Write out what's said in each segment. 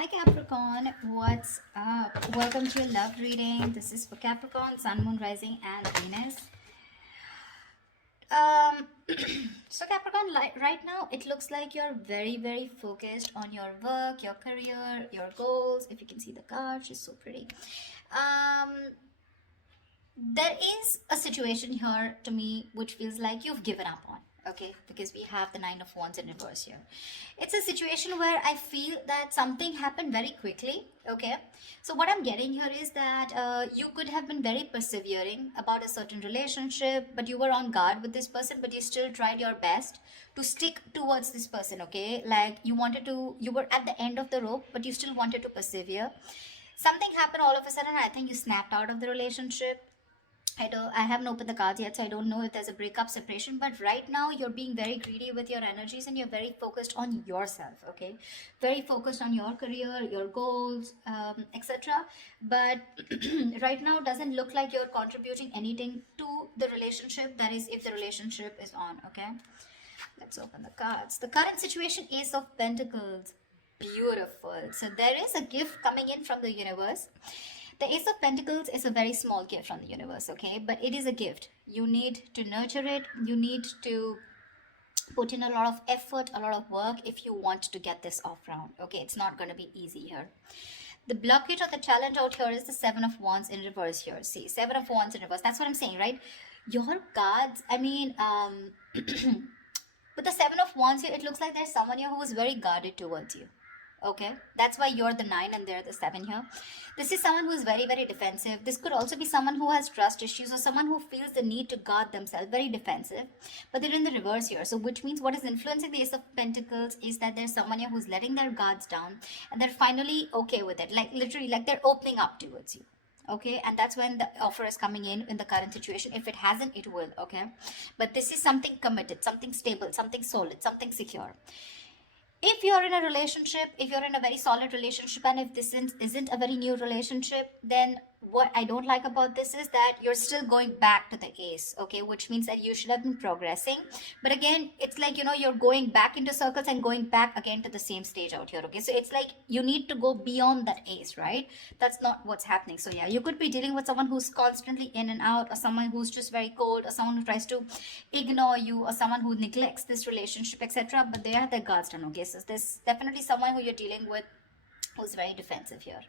Hi Capricorn, what's up? Welcome to your love reading. This is for Capricorn, Sun, Moon, Rising, and Venus. Um, so Capricorn, right now, it looks like you're very focused on your work, your career, your goals. If you can see the card, she's so pretty. Um, there is a situation here to me which feels like you've given up on, okay, because we have the Nine of Wands in reverse here. It's a situation where I feel that something happened very quickly, okay. So what I'm getting here is that you could have been very persevering about a certain relationship, but you were on guard with this person, but you still tried your best to stick towards this person, okay. Like you were at the end of the rope, but you still wanted to persevere. Something happened all of a sudden. I think you snapped out of the relationship. I haven't opened the cards yet, so I don't know if there's a breakup, separation. But right now, you're being very greedy with your energies, and you're very focused on yourself. Okay, very focused on your career, your goals, etc. But right now, doesn't look like you're contributing anything to the relationship. That is, if the relationship is on. Okay, let's open the cards. The current situation: Ace of Pentacles. Beautiful. So there is a gift coming in from the universe. The Ace of Pentacles is a very small gift from the universe, okay? But it is a gift. You need to nurture it. You need to put in a lot of effort, a lot of work if you want to get this off round, okay? It's not going to be easy here. The blockage or the challenge out here is the Seven of Wands in reverse here. See, Seven of Wands in reverse. That's what I'm saying, right? Your cards, with the Seven of Wands here, it looks like there's someone here who is very guarded towards you. Okay, that's why you're the 9 and they're the 7 here. This is someone who is very defensive. This could also be someone who has trust issues or someone who feels the need to guard themselves, very defensive, but they're in the reverse here. So which means what is influencing the Ace of Pentacles is that there's someone here who's letting their guards down and they're finally okay with it, like literally, like they're opening up towards you. Okay, and that's when the offer is coming in the current situation. If it hasn't, it will. Okay, but this is something committed, something stable, something solid, something secure. If you're in a relationship, if you're in a very solid relationship, and if this isn't a very new relationship, then what I don't like about this is that you're still going back to the ace, okay, which means that you should have been progressing. But again, it's like, you're going back into circles and going back again to the same stage out here, okay. So it's like you need to go beyond that ace, right? That's not what's happening. So yeah, you could be dealing with someone who's constantly in and out, or someone who's just very cold, or someone who tries to ignore you, or someone who neglects this relationship, etc. But they have their guards down, okay. So there's definitely someone who you're dealing with who's very defensive here.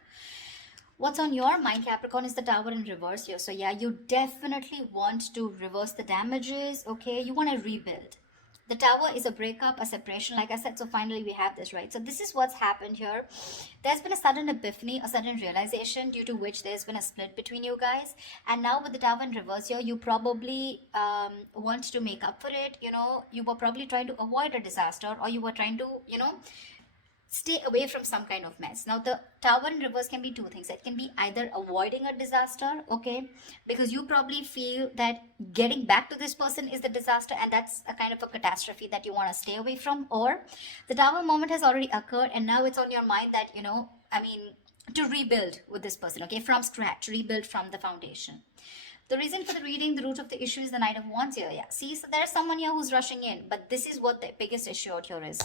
What's on your mind, Capricorn, is the Tower in reverse here. So yeah, you definitely want to reverse the damages, okay? You want to rebuild. The Tower is a breakup, a separation, like I said. So finally we have this, right? So this is what's happened here. There's been a sudden epiphany, a sudden realization, due to which there's been a split between you guys. And now with the Tower in reverse here, you probably want to make up for it. You were probably trying to avoid a disaster, or you were trying to, stay away from some kind of mess. Now the Tower in reverse can be two things. It can be either avoiding a disaster, okay, because you probably feel that getting back to this person is the disaster, and that's a kind of a catastrophe that you want to stay away from. Or the Tower moment has already occurred and now it's on your mind that, to rebuild with this person, okay, from scratch, rebuild from the foundation. The reason for the reading, the root of the issue, is the Knight of Wands here. Yeah, see, so there's someone here who's rushing in, but this is what the biggest issue out here is.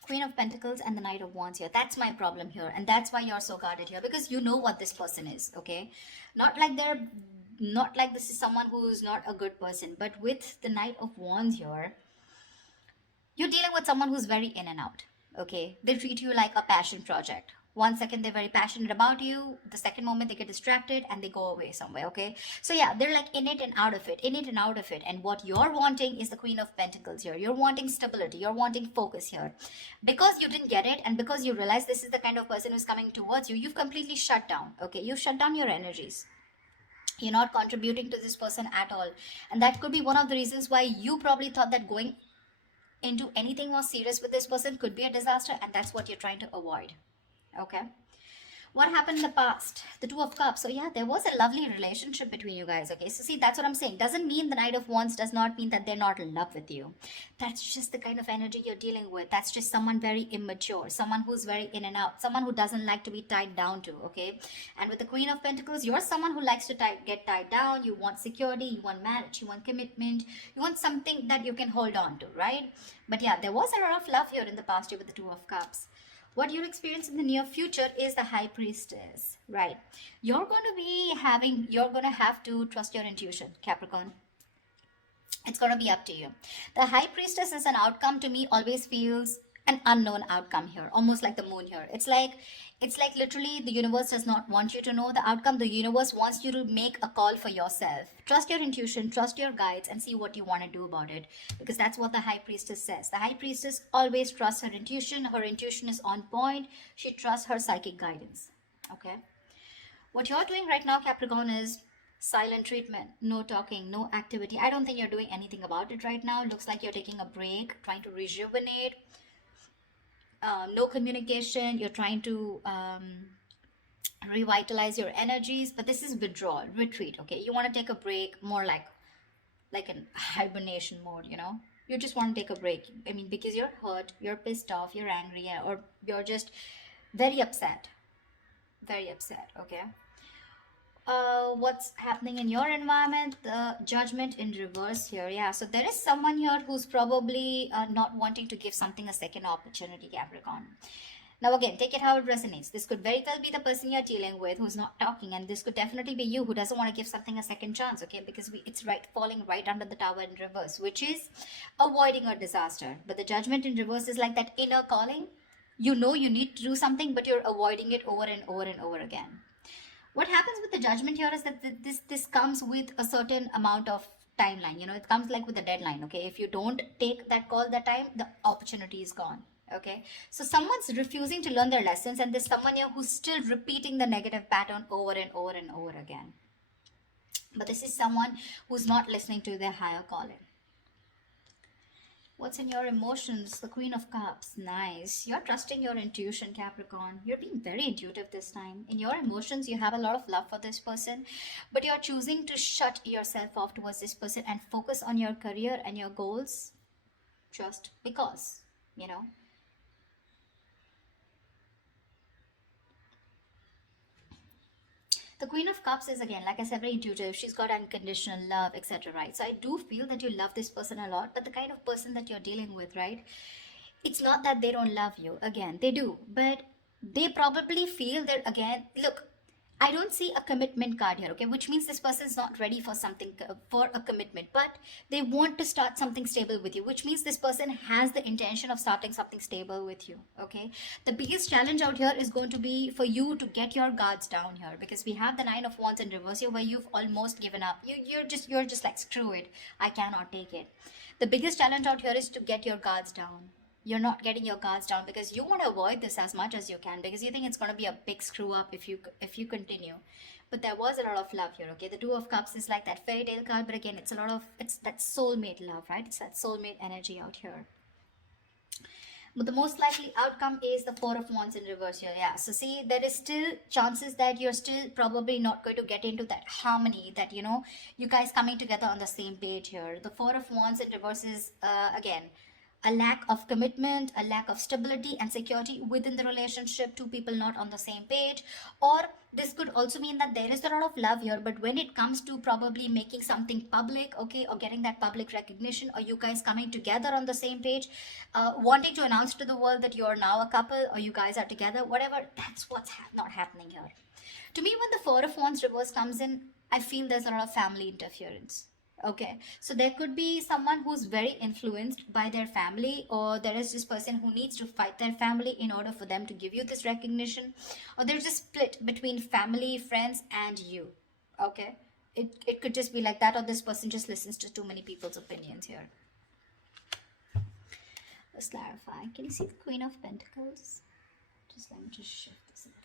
Queen of Pentacles and the Knight of Wands here. That's my problem here, and that's why you're so guarded here, because you know what this person is, okay? Not like this is someone who's not a good person, but with the Knight of Wands here, you're dealing with someone who's very in and out, okay? They treat you like a passion project. One second they're very passionate about you, the second moment they get distracted and they go away somewhere, okay? So yeah, they're like in it and out of it, in it and out of it. And what you're wanting is the Queen of Pentacles here. You're wanting stability, you're wanting focus here. Because you didn't get it, and because you realize this is the kind of person who's coming towards you, you've completely shut down, okay? You've shut down your energies. You're not contributing to this person at all. And that could be one of the reasons why you probably thought that going into anything more serious with this person could be a disaster, and that's what you're trying to avoid. Okay, What happened in the past? The Two of Cups. So yeah, there was a lovely relationship between you guys. Okay, so see, that's what I'm saying. Doesn't mean the Knight of Wands does not mean that they're not in love with you. That's just the kind of energy you're dealing with. That's just someone very immature, someone who's very in and out, someone who doesn't like to be tied down to. Okay, and with the Queen of Pentacles, you're someone who likes to get tied down. You want security, you want marriage, you want commitment, you want something that you can hold on to, right? But yeah, there was a lot of love here in the past year with the Two of Cups. What you'll experience in the near future is the High Priestess, right? You're going to have to trust your intuition, Capricorn. It's going to be up to you. The High Priestess is an outcome to me, always feels an unknown outcome here, almost like the moon here. It's like literally the universe does not want you to know the outcome. The universe wants you to make a call for yourself. Trust your intuition, trust your guides, and see what you want to do about it, because that's what the High Priestess says. The High Priestess always trusts her intuition. Her intuition is on point. She trusts her psychic guidance. Okay, what you're doing right now, Capricorn, is silent treatment. No talking, no activity. I don't think you're doing anything about it right now. It looks like you're taking a break, trying to rejuvenate. No communication. You're trying to revitalize your energies, but this is withdrawal, retreat. Okay, you want to take a break, more like an hibernation mode. You just want to take a break. I mean, because you're hurt, you're pissed off, you're angry, or you're just very upset, very upset. Okay, what's happening in your environment? The Judgment in reverse here. Yeah, so there is someone here who's probably not wanting to give something a second opportunity, Capricorn. Now again, take it how it resonates. This could very well be the person you're dealing with who's not talking, and this could definitely be you who doesn't want to give something a second chance. Okay, because it's right falling right under the Tower in reverse, which is avoiding a disaster. But the Judgment in reverse is like that inner calling. You know you need to do something, but you're avoiding it over and over and over again. What happens with the Judgment here is that this comes with a certain amount of timeline. It comes like with a deadline. Okay, if you don't take that call that time, the opportunity is gone. Okay, so someone's refusing to learn their lessons, and there's someone here who's still repeating the negative pattern over and over and over again. But this is someone who's not listening to their higher calling. What's in your emotions? The Queen of Cups. Nice. You're trusting your intuition, Capricorn. You're being very intuitive this time. In your emotions, you have a lot of love for this person, but you're choosing to shut yourself off towards this person and focus on your career and your goals just because, The Queen of Cups is, again, like I said, very intuitive. She's got unconditional love, etc. Right? So I do feel that you love this person a lot, but the kind of person that you're dealing with, right? It's not that they don't love you. Again, they do, but they probably feel that, again, look, I don't see a commitment card here, okay, which means this person is not ready for something, for a commitment, but they want to start something stable with you, which means this person has the intention of starting something stable with you. Okay, the biggest challenge out here is going to be for you to get your guards down here, because we have the Nine of Wands in reverse here, where you've almost given up. You're just like, screw it, I cannot take it. The biggest challenge out here is to get your guards down. You're not getting your guards down because you want to avoid this as much as you can, because you think it's going to be a big screw up if you continue. But there was a lot of love here. Okay, the Two of Cups is like that fairy tale card, but again, it's that soulmate love, right? It's that soulmate energy out here. But the most likely outcome is the Four of Wands in reverse here. Yeah, so see, there is still chances that you're still probably not going to get into that harmony, that you guys coming together on the same page here. The Four of Wands in reverse is again a lack of commitment, a lack of stability and security within the relationship, two people not on the same page. Or this could also mean that there is a lot of love here, but when it comes to probably making something public, okay, or getting that public recognition, or you guys coming together on the same page, wanting to announce to the world that you're now a couple or you guys are together, whatever, that's what's not happening here. To me, when the Four of Wands reverse comes in, I feel there's a lot of family interference. Okay, so there could be someone who's very influenced by their family, or there is this person who needs to fight their family in order for them to give you this recognition, or there's a split between family, friends, and you. Okay, it could just be like that, or this person just listens to too many people's opinions here. Let's clarify. Can you see the Queen of Pentacles? Just let me just shift this a little.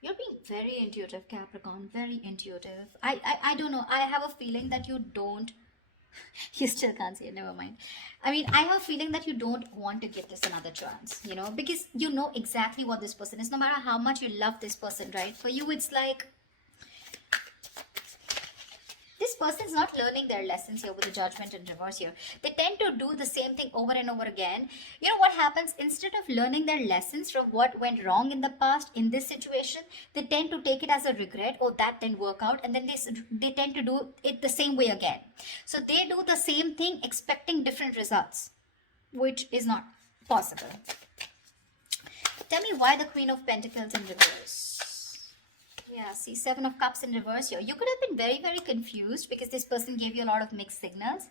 You're being very intuitive, Capricorn. Very intuitive. I don't know. I have a feeling that you don't You still can't see it, never mind. I mean, I have a feeling that you don't want to give this another chance, because you know exactly what this person is. No matter how much you love this person, right? For you, it's like this person's not learning their lessons here with the judgment in reverse here. They tend to do the same thing over and over again. You know what happens? Instead of learning their lessons from what went wrong in the past in this situation, they tend to take it as a regret. Oh, that didn't work out. And then they tend to do it the same way again. So they do the same thing expecting different results, which is not possible. Tell me why the Queen of Pentacles in reverse. Yeah, see, Seven of Cups in reverse here. You could have been very, very confused because this person gave you a lot of mixed signals.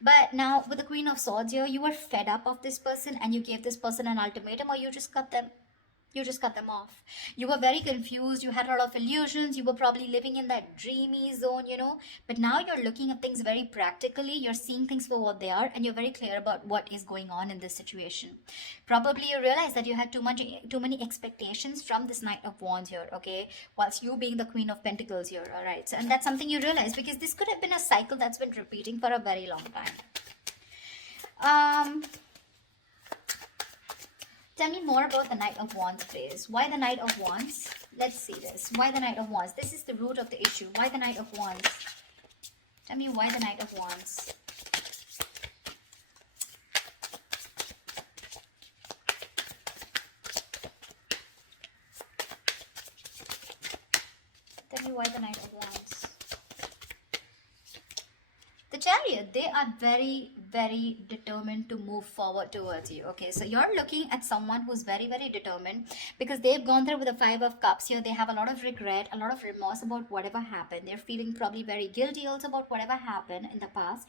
But now with the Queen of Swords here, you were fed up of this person and you gave this person an ultimatum, or you just cut them. You just cut them off. You were very confused. You had a lot of illusions. You were probably living in that dreamy zone, But now you're looking at things very practically. You're seeing things for what they are, and you're very clear about what is going on in this situation. Probably you realize that you had too many expectations from this Knight of Wands here, okay? Whilst you being the Queen of Pentacles here, all right? So, and that's something you realize because this could have been a cycle that's been repeating for a very long time. Tell me more about the Knight of Wands, please. Why the Knight of Wands? Let's see this. Why the Knight of Wands? This is the root of the issue. Why the Knight of Wands? Tell me why the Knight of Wands. Tell me why the Knight of Wands. The Chariot, they are very, very determined to move forward towards you. Okay, so you're looking at someone who's very, very determined because they've gone through with the Five of Cups here. They have a lot of regret, a lot of remorse about whatever happened. They're feeling probably very guilty also about whatever happened in the past.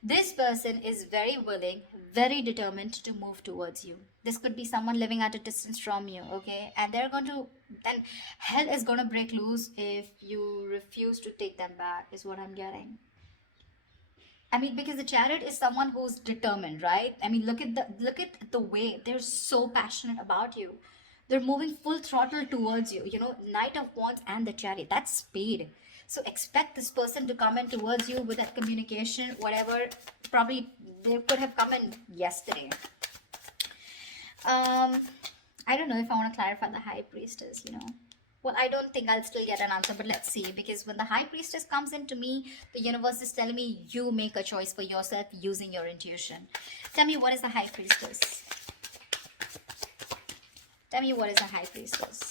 This person is very willing, very determined to move towards you. This could be someone living at a distance from you, okay? And hell is going to break loose if you refuse to take them back, is what I'm getting. I mean, because the Chariot is someone who's determined, right? I mean, look at the way they're so passionate about you. They're moving full throttle towards you. Knight of Wands and the Chariot. That's speed. So expect this person to come in towards you with that communication, whatever. Probably they could have come in yesterday. I don't know if I want to clarify the High Priestess. Well, I don't think I'll still get an answer, but let's see. Because when the High Priestess comes into me, the universe is telling me you make a choice for yourself using your intuition. Tell me, what is the High Priestess? Tell me, what is the High Priestess?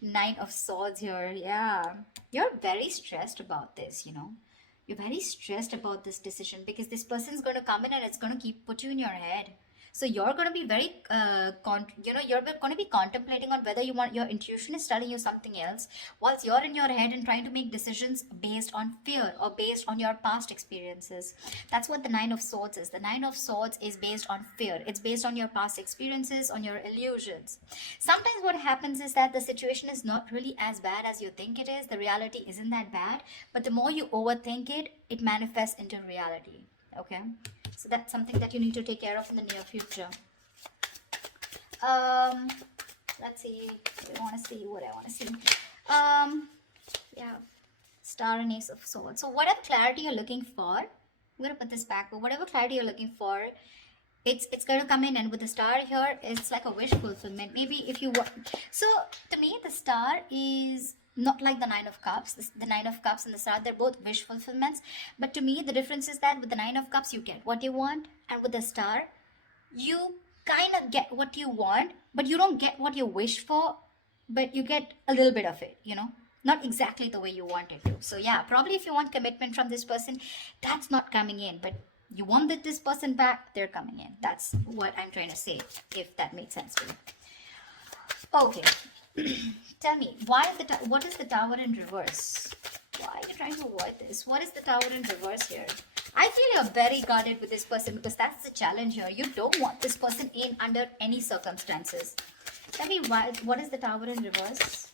Knight of Swords here. Yeah. You're very stressed about this, You're very stressed about this decision because this person's going to come in and it's going to put you in your head. So you're going to be very, you're going to be contemplating on whether your intuition is telling you something else, whilst you're in your head and trying to make decisions based on fear or based on your past experiences. That's what the Nine of Swords is. The Nine of Swords is based on fear. It's based on your past experiences, on your illusions. Sometimes what happens is that the situation is not really as bad as you think it is. The reality isn't that bad, but the more you overthink it, it manifests into reality. Okay? So that's something that you need to take care of in the near future. Let's see. What I want to see. Yeah. Star and Ace of Swords. So whatever clarity you're looking for, I'm going to put this back, but whatever clarity you're looking for, it's going to come in. And with the star here, it's like a wish fulfillment. Maybe if you want. So to me, the star is not like the Nine of Cups. The Nine of Cups and the Star, they're both wish fulfillments. But to me, the difference is that with the Nine of Cups, you get what you want. And with the Star, you kind of get what you want, but you don't get what you wish for, but you get a little bit of it, Not exactly the way you want it to. So yeah, probably if you want commitment from this person, that's not coming in. But you want this person back, they're coming in. That's what I'm trying to say, if that makes sense to you. Okay. Tell me, what is the Tower in reverse? Why are you trying to avoid this? What is the Tower in reverse here? I feel you're very guarded with this person because that's the challenge here. You don't want this person in under any circumstances. Tell me, what is the Tower in reverse?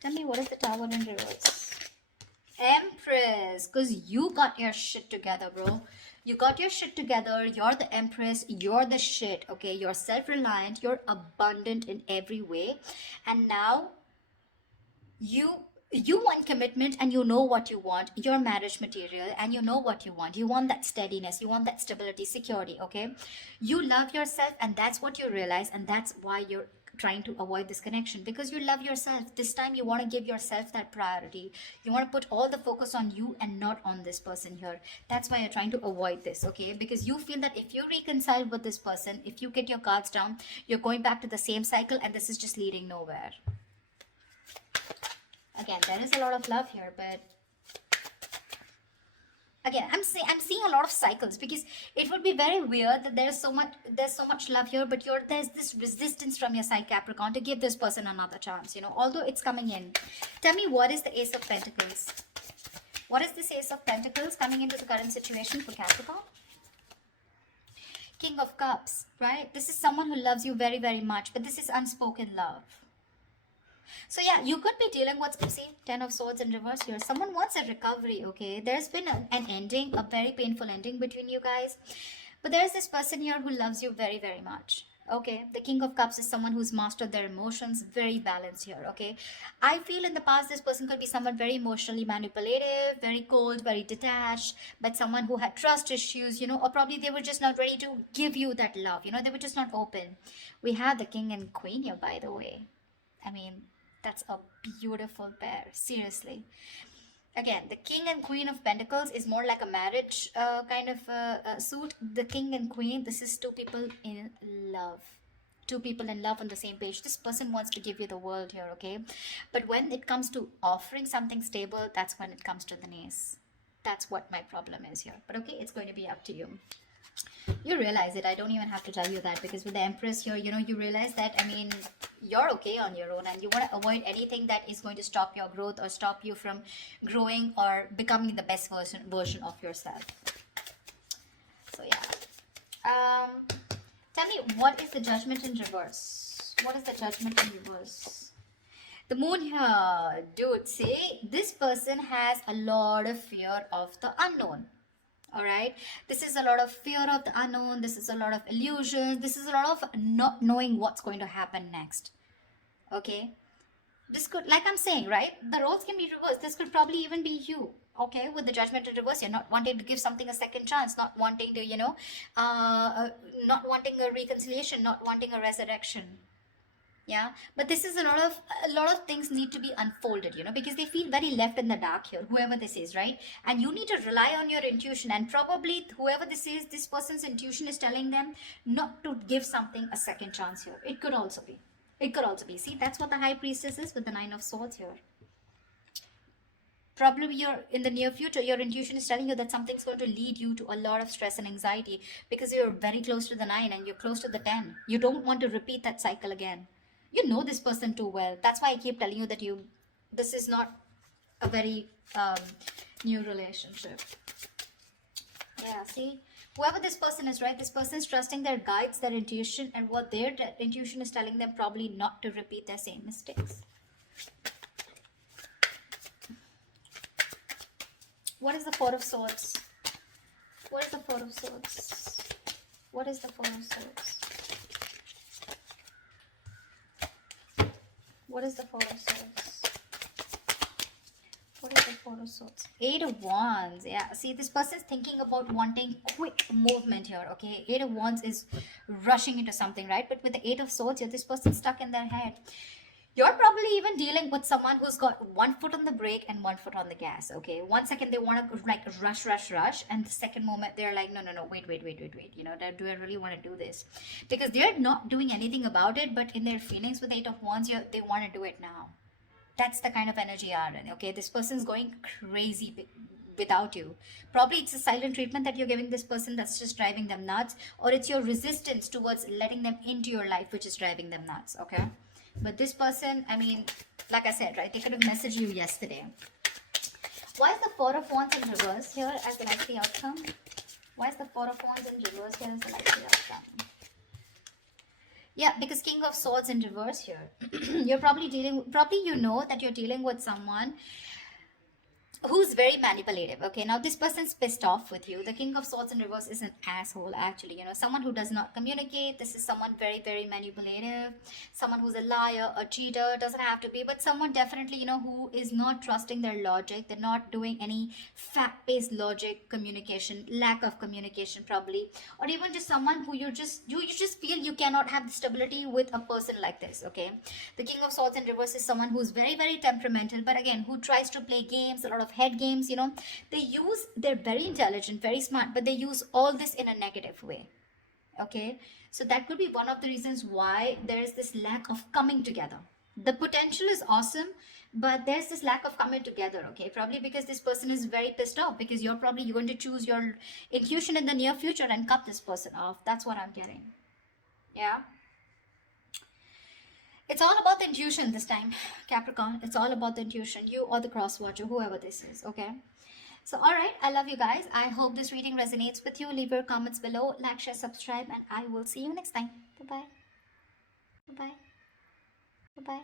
Tell me, what is the Tower in reverse? Empress, because you got your shit together, bro. You got your shit together. You're the Empress. You're the shit, okay? You're self-reliant. You're abundant in every way. And now you you want commitment, and you know what you want. Your marriage material, and you know what you want. You want that steadiness, you want that stability, security. Okay, you love yourself, and that's what you realize, and that's why you're trying to avoid this connection, because you love yourself. This time you want to give yourself that priority. You want to put all the focus on you and not on this person here. That's why you're trying to avoid this. Okay, because you feel that if you reconcile with this person, if you get your guards down, you're going back to the same cycle, and this is just leading nowhere. Again, there is a lot of love here, but again, I'm seeing a lot of cycles, because it would be very weird that there's so much love here, but there's this resistance from your side, Capricorn, to give this person another chance, although it's coming in. Tell me, what is the Ace of Pentacles? What is this Ace of Pentacles coming into the current situation for Capricorn? King of Cups, right? This is someone who loves you very, very much, but this is unspoken love. So yeah, you could be dealing with, see, Ten of Swords in reverse here. Someone wants a recovery, okay? There's been an ending, a very painful ending between you guys. But there's this person here who loves you very, very much. Okay, the King of Cups is someone who's mastered their emotions, very balanced here. Okay, I feel in the past this person could be someone very emotionally manipulative, very cold, very detached, but someone who had trust issues, or probably they were just not ready to give you that love. They were just not open. We have the King and Queen here, by the way. I mean, that's a beautiful pair, seriously. Again, the King and Queen of Pentacles is more like a marriage kind of suit. The King and Queen, this is two people in love. Two people in love on the same page. This person wants to give you the world here, okay? But when it comes to offering something stable, that's when it comes to the knees. That's what my problem is here. But okay, it's going to be up to you. You realize it. I don't even have to tell you that, because with the Empress here, you realize that, I mean, you're okay on your own, and you want to avoid anything that is going to stop your growth or stop you from growing or becoming the best version of yourself. So yeah. Tell me, what is the Judgment in reverse? What is the Judgment in reverse? The Moon here, dude, see, this person has a lot of fear of the unknown. All right, this is a lot of fear of the unknown. This is a lot of illusions. This is a lot of not knowing what's going to happen next. Okay, this could, like I'm saying, right, the roles can be reversed. This could probably even be you. Okay, with the Judgment in reverse, you're not wanting to give something a second chance, not wanting to, not wanting a reconciliation, not wanting a resurrection. Yeah, but this is a lot of things need to be unfolded, because they feel very left in the dark here, whoever this is, right? And you need to rely on your intuition, and probably whoever this is, this person's intuition is telling them not to give something a second chance here. It could also be. See, that's what the High Priestess is with the Nine of Swords here. Probably you're in the near future, your intuition is telling you that something's going to lead you to a lot of stress and anxiety, because you're very close to the 9 and you're close to the 10. You don't want to repeat that cycle again. You know this person too well. That's why I keep telling you that this is not a very new relationship. Yeah, see, whoever this person is, right, this person is trusting their guides, their intuition, and what their intuition is telling them, probably not to repeat their same mistakes. What is the Four of Swords? What is the Four of Swords? What is the Four of Swords? What is the Four of Swords? What is the Four of Swords? Eight of Wands. Yeah, see, this person is thinking about wanting quick movement here, okay? Eight of Wands is rushing into something, right? But with the Eight of Swords here, this person's stuck in their head. You're probably even dealing with someone who's got one foot on the brake and one foot on the gas, okay? 1 second they want to like rush, and the second moment they're like, no, wait. Do I really want to do this? Because they're not doing anything about it, but in their feelings with Eight of Wands, they want to do it now. That's the kind of energy you are in, okay? This person's going crazy without you. Probably it's a silent treatment that you're giving this person that's just driving them nuts, or it's your resistance towards letting them into your life which is driving them nuts, okay? But this person, I mean, like I said, right, they could have messaged you yesterday. Why is the Four of Wands in reverse here as the likely outcome? Why is the Four of Wands in reverse here as the likely outcome? Yeah, because King of Swords in reverse here. You're probably you know that you're dealing with someone who's very manipulative. Okay, now this person's pissed off with you. The King of Swords in reverse is an asshole, actually. Someone who does not communicate. This is someone very, very manipulative, someone who's a liar, a cheater. Doesn't have to be, but someone definitely, who is not trusting their logic. They're not doing any fact-based logic communication, lack of communication probably, or even just someone who you just feel you cannot have the stability with a person like this. Okay, the King of Swords in reverse is someone who's very, very temperamental, but again, who tries to play games, a lot of head games. They're very intelligent, very smart, but they use all this in a negative way. Okay, so that could be one of the reasons why there is this lack of coming together. The potential is awesome, but there's this lack of coming together. Okay, probably because this person is very pissed off, because you're probably going to choose your intuition in the near future and cut this person off. That's what I'm getting. Yeah, it's all about the intuition this time, Capricorn. It's all about the intuition, you or the cross watcher, whoever this is. Okay, so all right, I love you guys. I hope this reading resonates with you. Leave your comments below, like, share, subscribe, and I will see you next time. Bye bye. Bye bye. Bye bye.